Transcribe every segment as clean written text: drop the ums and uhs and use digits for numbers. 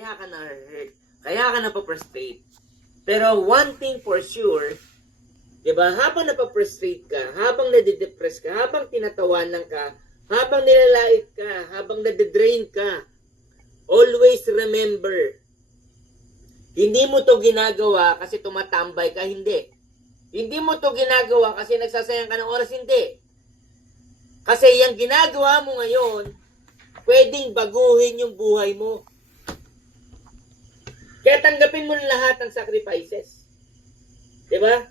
kaya ka na-hurt, kaya ka na-frustrate. Pero one thing for sure, diba, habang napaprostrate ka, habang nadidepress ka, habang tinatawanan ka, habang nilalait ka, habang nadidrain ka, always remember, hindi mo to ginagawa kasi tumatambay ka, hindi. Hindi mo to ginagawa kasi nagsasayang ka ng oras, hindi. Kasi yung ginagawa mo ngayon, pwedeng baguhin yung buhay mo. Kaya tanggapin mo lahat ng sacrifices. Diba?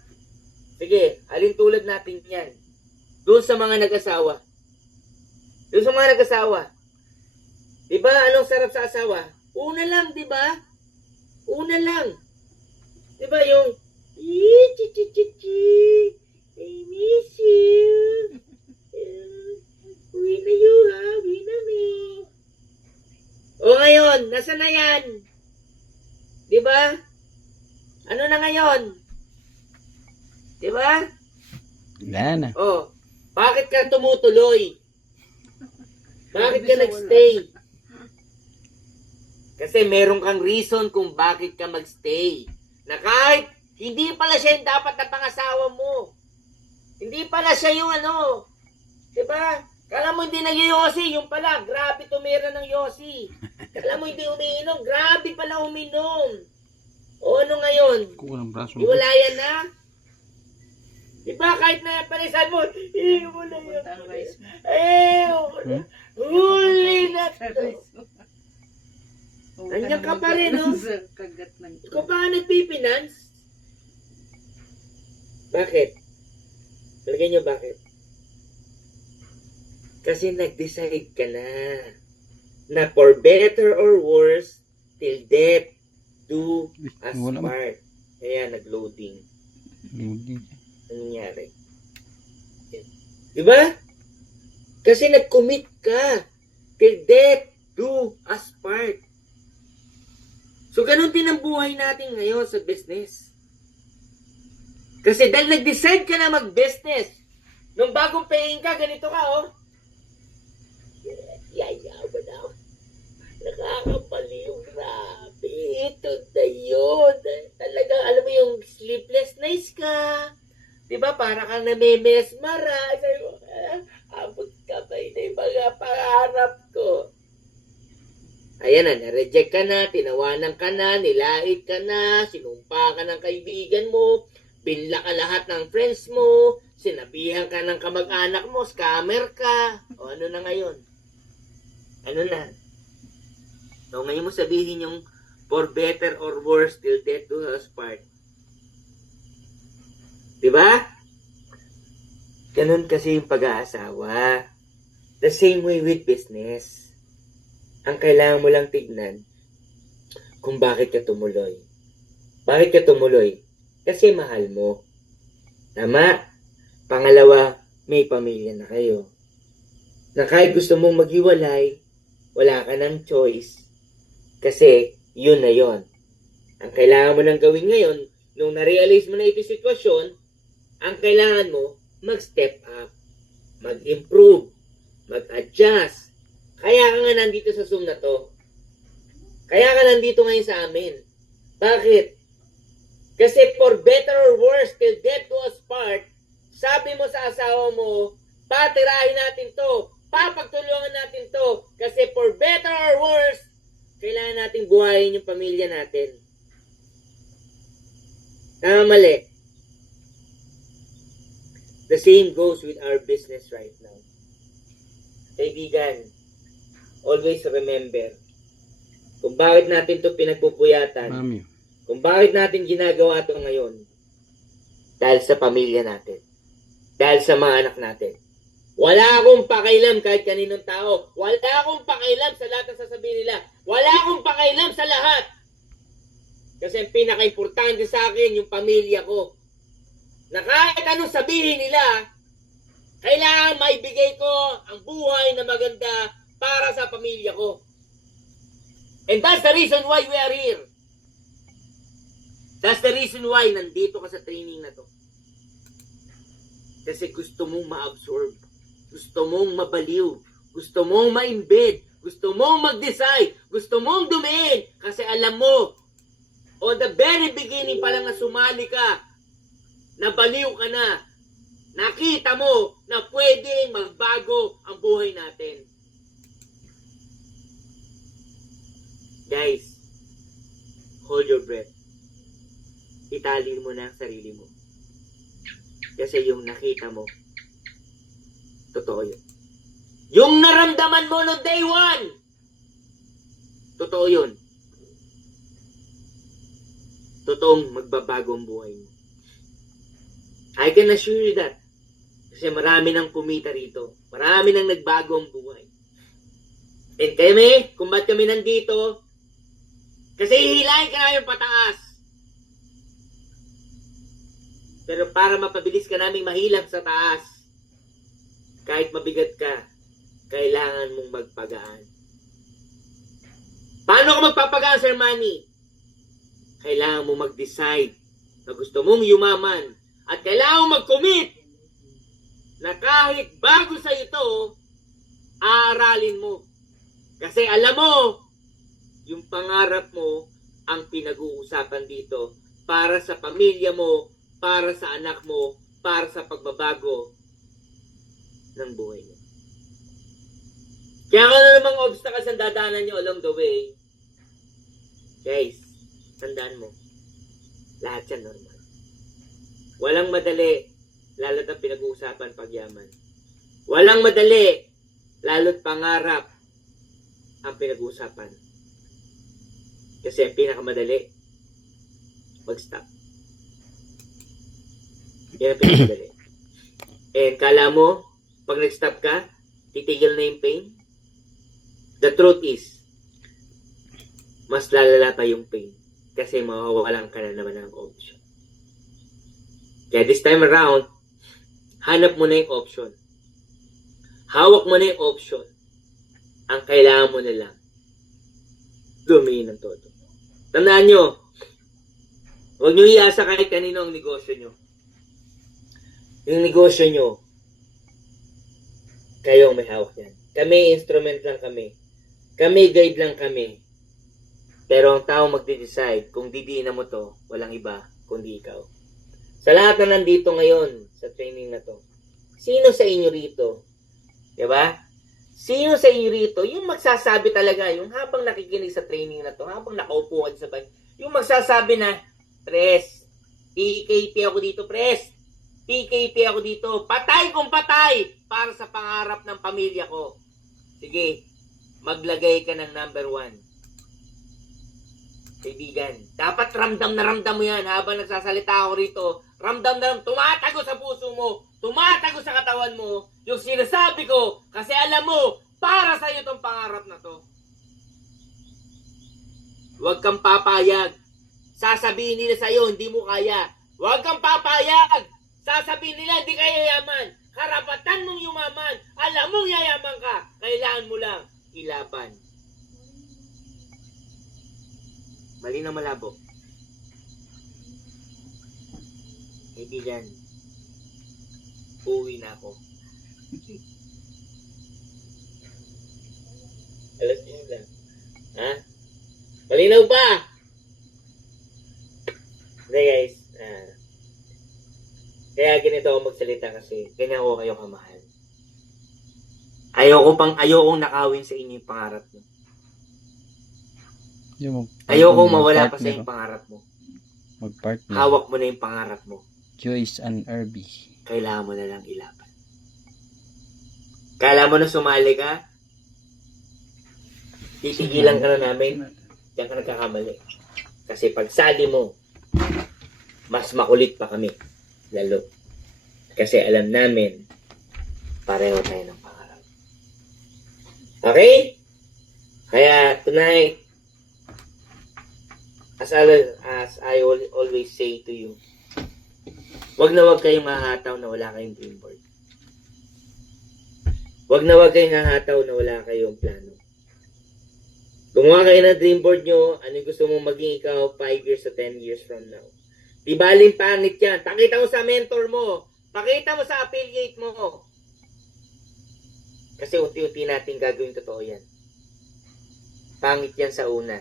Sige, alin tulad natin yan. Doon sa mga nag-asawa. Doon sa mga nag-asawa. Diba, anong sarap sa asawa? Una lang, diba? Una lang. Diba yung, I miss you. Uwi na you, ha? Uwi na me. O ngayon, nasa na yan? Diba? Ano na ngayon? Diba? Wala na. Oh, bakit ka tumutuloy? Bakit ka nagstay? Kasi meron kang reason kung bakit ka magstay. Na kahit hindi pala siya yung dapat na pangasawa mo. Hindi pala siya yung ano. Diba? Kala mo hindi nag-yosi, yung pala, grabe tumira ng yosi. Kala mo hindi umiinom, grabe pala uminom. O ano ngayon? Kulang braso. Iwalayan na? Diba kahit na palisan mo, mo na yun. Huli na to. Nandiyan ka pa rin, no? Ikaw pa nga nagpipinance? Bakit? Talagyan nyo bakit? Kasi nag-decide ka na for better or worse, till death do us Wala mo. part. Kaya nag-loading. Loading. Ano nangyari? Diba? Kasi nag-commit ka. Till death do us part. So, ganun din ang buhay natin ngayon sa business. Kasi dahil nag-decide ka na mag-business, nung bagong paying ka, ganito ka, oh. Yayaman ako. Nakakapaliw, grabe. Ito na yun. Talaga, alam mo yung sleepless nights ka. Diba, para kang namemesmara. Sabi mo, abot ka ba na yung mga pangarap ko. Ayan na, na-reject ka na, tinawanan ka na, nilait ka na, sinumpa ka ng kaibigan mo, pinla ka lahat ng friends mo, sinabihan ka ng kamag-anak mo, scammer ka. O ano na ngayon? Ano na? So ngayon mo sabihin yung for better or worse till death do us part. Diba? Ganun kasi yung pag-aasawa. The same way with business. Ang kailangan mo lang tignan kung bakit ka tumuloy. Bakit ka tumuloy? Kasi mahal mo. Tama? Pangalawa, may pamilya na kayo. Na kahit gusto mong maghiwalay, wala ka ng choice. Kasi yun na yun. Ang kailangan mo nang gawin ngayon, nung na-realize mo na ito sitwasyon, ang kailangan mo, mag-step up, mag-improve, mag-adjust. Kaya ka nga nandito sa Zoom na to. Kaya ka nandito ngayon sa amin. Bakit? Kasi for better or worse, till death do us part, sabi mo sa asawa mo, patirahin natin to, papagtulungan natin to, kasi for better or worse, kailangan nating buhayin yung pamilya natin. Tama, mali. The same goes with our business right now. Kaibigan, always remember, kung bakit natin to pinagpupuyatan, Mami. kung bakit natin ginagawa to ngayon, dahil sa pamilya natin, dahil sa mga anak natin. Wala akong pakailam kahit kaninong tao. Wala akong pakailam sa lahat ng sasabihin nila. Wala akong pakailam sa lahat. Kasi ang pinaka-importante sa akin, yung pamilya ko. Na kahit anong sabihin nila, kailangan maibigay ko ang buhay na maganda para sa pamilya ko. And that's the reason why we are here. That's the reason why nandito ka sa training na to. Kasi gusto mong ma-absorb. Gusto mong mabaliw. Gusto mong ma-embed. gusto mong mag-decide, gusto mong dumiin, kasi alam mo, on the very beginning pa lang na sumali ka, nabaliw ka na, nakita mo na pwedeng magbago ang buhay natin. Guys, hold your breath. Itali mo na ang sarili mo. Kasi yung nakita mo, totoo yun. Yung naramdaman mo no day one, totoo yun. Totoong magbabago ang buhay mo. I can assure you that. Kasi marami nang kumita rito. Marami nang nagbago ang buhay. And kami, kung ba't kami nandito, kasi hihilahin ka namin pataas. Pero para mapabilis ka namin mahilang sa taas, kahit mabigat ka, kailangan mong magpagaan. Paano ka magpapagaan, Sir Manny? Kailangan mo mag-decide na gusto mong yumaman at kailangan mo mag-commit na kahit bago sa ito, aaralin mo. Kasi alam mo, yung pangarap mo ang pinag-uusapan dito para sa pamilya mo, para sa anak mo, para sa pagbabago ng buhay mo. Kaya kung ano namang obstacles ang dadaanan nyo along the way, guys, tandaan mo, lahat yan normal. Walang madali, lalo't ang pinag-uusapan pagyaman. Walang madali, lalo't pangarap ang pinag-uusapan. Kasi ang pinakamadali, mag-stop. Yan ang pinakamadali. And kala mo, pag nag-stop ka, titigil na yung pain? The truth is, mas lalala pa yung pain. Kasi mawawalan ka na naman ng option. Kaya this time around, hanap mo na yung option. Hawak mo na yung option. Ang kailangan mo na lang, lumiin ng todo. Tandaan nyo, huwag nyo iasa kahit kanino ang negosyo nyo. Yung negosyo nyo, kayo ang may hawak yan. Kami, instrument lang kami. Kami, guide lang kami. Pero ang tao magde-decide kung didiinan mo to, walang iba, kundi ikaw. Sa lahat na nandito ngayon, sa training na to, sino sa inyo rito? Diba? Sino sa inyo rito, yung magsasabi talaga, yung habang nakikinig sa training na to, habang nakaupo ka sa bahay, yung magsasabi na, Pres, PKP ako dito, Pres. PKP ako dito. Patay kung patay para sa pangarap ng pamilya ko. Sige, maglagay ka ng number 1. Kaibigan, dapat ramdam na ramdam mo yan habang nagsasalita ako rito. Ramdam na ramdam, tumatago sa puso mo, tumatago sa katawan mo, yung sinasabi ko, kasi alam mo, para sa iyo tong pangarap na to. Huwag kang papayag. Sasabihin nila sa iyo, hindi mo kaya. Huwag kang papayag. Sasabihin nila, hindi ka yayaman. Karapatan mong yumaman. Alam mong yayaman ka. Kailangan mo lang ilaban. Mali na malabo. Kaibigan, uwi na ako. Alas 10 lang. Ha? Malinaw ba? Hindi guys. Kaya ganito ako magsalita kasi ganyan ako kayo kamahal. Ayokong nakawin sa inyo yung pangarap mo. Ayokong mawala pa sa yung pangarap mo. Mag-partner. Hawak mo na yung pangarap mo. Joyce and Irby. Kailangan mo na lang ilaban. Kala mo na sumali ka? Titigilan ka na namin. Diyan ka nagkakamali. Kasi pag sali mo, mas makulit pa kami. Lalo. Kasi alam namin, pareho tayo ng pangarap. Okay? Kaya tonight, as I always say to you, wag na wag kayong mahataw na wala kayong dream board. Wag na wag kayong hahataw na wala kayong plano. Gumawa kayo ng dream board nyo, ano gusto mong maging ikaw 5 years to 10 years from now. Di baling pangit yan. Pakita mo sa mentor mo. Pakita mo sa affiliate mo. Kasi unti-unti natin gagawin totoo yan. Pangit yan sa una.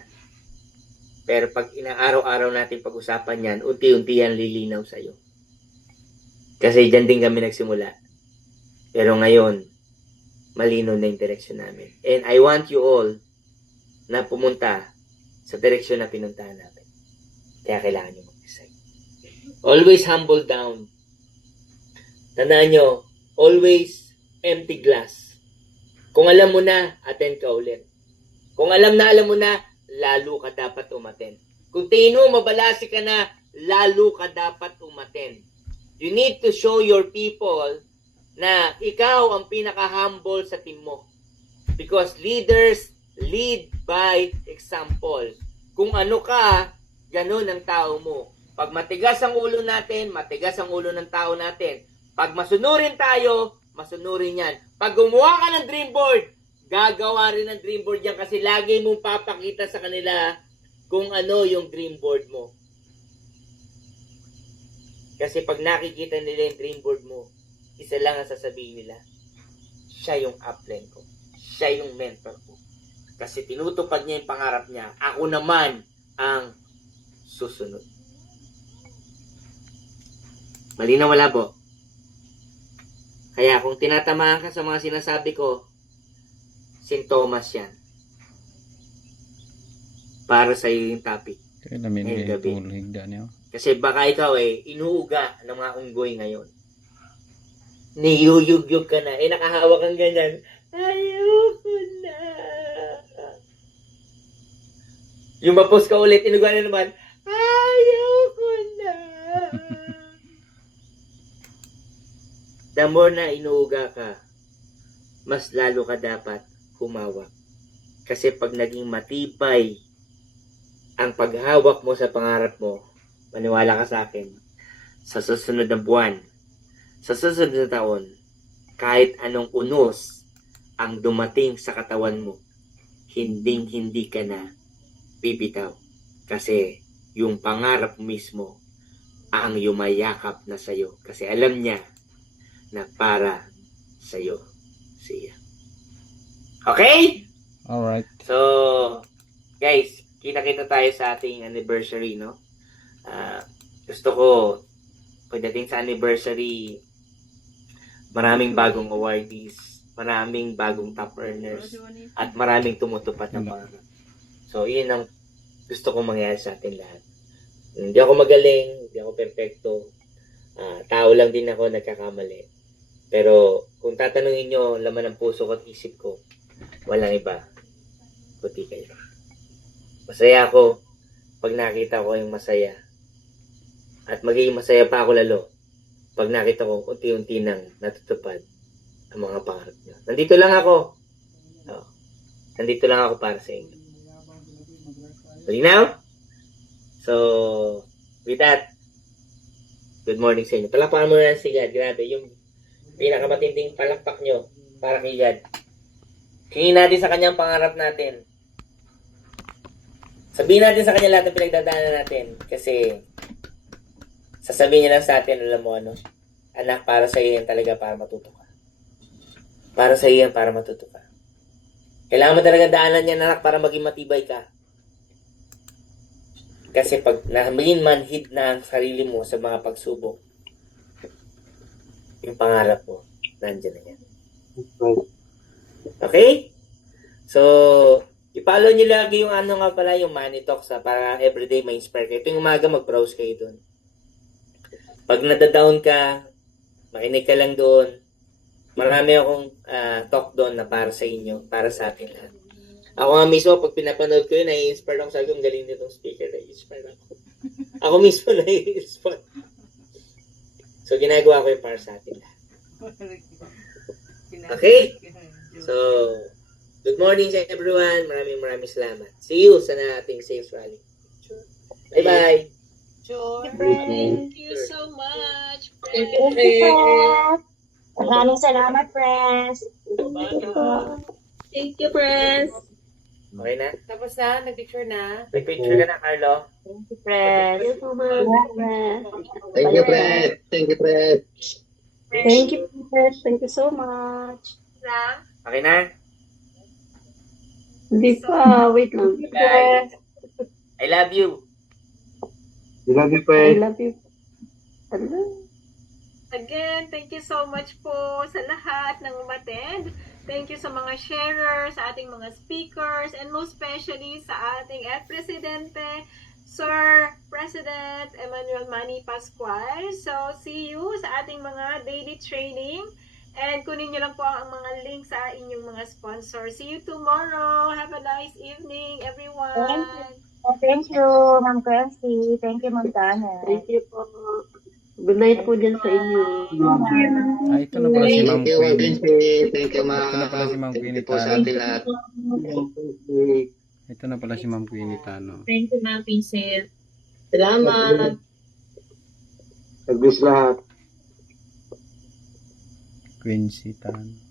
Pero pag inaaraw-araw natin pag-usapan yan, unti-unti yan lilinaw sa'yo. Kasi dyan din kami nagsimula. Pero ngayon, malinaw na yung direksyon namin. And I want you all na pumunta sa direksyon na pinuntahan natin. Kaya kailangan nyo mag-decide. Always humble down. Tandaan nyo, always empty glass. Kung alam mo na, attend ka ulit. Kung alam mo na, lalo ka dapat umattend. Kung tingin mo mabalasi ka na, lalo ka dapat umattend. You need to show your people na ikaw ang pinaka-humble sa team mo. Because leaders lead by example. Kung ano ka, ganun ang tao mo. Pag matigas ang ulo natin, matigas ang ulo ng tao natin. Pag masunurin tayo, masunurin yan. Pag gumawa ka ng dream board, gagawa rin ng dream board yan kasi lagi mong papakita sa kanila kung ano yung dream board mo. Kasi pag nakikita nila yung dream board mo, isa lang ang sasabihin nila, siya yung upline ko. Siya yung mentor ko. Kasi tinutupad niya yung pangarap niya. Ako naman ang susunod. Malinaw wala po? Kaya kung tinatamaan ka sa mga sinasabi ko, sintomas yan. Para sa iyo yung topic. Kaya namin Ngayong gabi. higda niyo. Kasi baka ikaw inuuga ng mga unggoy ngayon. Niyuyug-yug ka na. Nakahawak kang ganyan. Ayoko na. Yung mapos ka ulit, inuga na naman. Ayoko na. The more na inuuga ka, mas lalo ka dapat humawak. Kasi pag naging matibay ang paghawak mo sa pangarap mo, maniwala ka sa akin, sa susunod na buwan, sa susunod na taon, kahit anong unos ang dumating sa katawan mo, hindi ka na bibitaw. Kasi yung pangarap mismo ang yumayakap na sa'yo. Kasi alam niya na para sa'yo siya. Okay? Alright. So, guys, kita-kita tayo sa ating anniversary, no? Gusto ko, pagdating sa anniversary, maraming bagong awardees, maraming bagong top earners, at maraming tumutupad ng pangarap. So, yun ang gusto kong mangyari sa atin lahat. Hindi ako magaling, hindi ako perfecto. Tao lang din ako, nagkakamali. Pero, kung tatanungin nyo, laman ng puso ko at isip ko, walang iba, kundi kayo. Masaya ako pag nakita ko yung masaya. At magiging masaya pa ako lalo pag nakita ko unti-unti nang natutupad ang mga pangarap nyo. Nandito lang ako. Nandito lang ako para sa inyo. Malinaw? So, with that, good morning sa inyo. Palakpakan mo na si God. Grabe, yung pinakamatinding palakpak nyo para kay God. Hingin natin sa kanyang pangarap natin. Sabihin natin sa kanya lahat ng pinagdadaanan natin. Kasi, sasabihin niya lang sa atin, alam mo ano, anak, para sa iyo yan talaga para matuto ka. Para sa iyo yan para matuto ka. Kailangan mo talaga daanan yan, anak, para maging matibay ka. Kasi pag manhid na ang sarili mo sa mga pagsubok, yung pangarap mo, nandiyan na yan. Okay? So, i-follow nyo lagi yung ano nga pala, yung Money Talks para everyday ma-inspire kayo. Ito yung umaga, mag-browse kayo doon. Pag nadadown ka, makinig ka lang doon. Marami akong talk doon na para sa inyo, para sa atin lahat. Ako nga mismo, pag pinapanood ko yun, nai-inspire ako. Sabi ko, ang galing nitong speaker, nai-inspire ako. Ako mismo nai-inspire. So, ginagawa ko yung para sa atin lahat. Okay? So, good morning sa everyone. Maraming salamat. See you sa ating sales rally. Bye-bye. Thank you so much. Thank you, Pres. Maraming salamat, Pres. Thank you, Pres. Okay na? Tapos na? Nag-picture na? Nag-picture ka na, Carlo? Thank you, Pres. Thank you so much. Thank you, Fred. Thank you, Fred. Thank you, Pres. Thank you so much. Okay na? Hindi pa, wait lang. Guys, I love you. I love you, I Fred. love you. Hello. Again, thank you so much po sa lahat ng umattend. Thank you sa mga sharers, sa ating mga speakers, and most especially sa ating Presidente, Sir President Emmanuel Manny Pascual. So, see you sa ating mga daily training. And kunin nyo lang po ang mga link sa inyong mga sponsors. See you tomorrow. Have a nice evening, everyone. Thank you, Ma'am Quincy. Thank you, Ma'am Tana. Thank you po. Good night po dyan sa inyo. Ito na pala si Ma'am Thank you, Ma'am Queen. Quincy. Thank you, Ito na pala si ma'am. Ma'am Thank Queen you po sa Tano. ating lahat. Ito na pala si Ma'am Queen Tano. Thank you, Ma'am Pincel. Salamat. God bless lahat. Quincy Tano.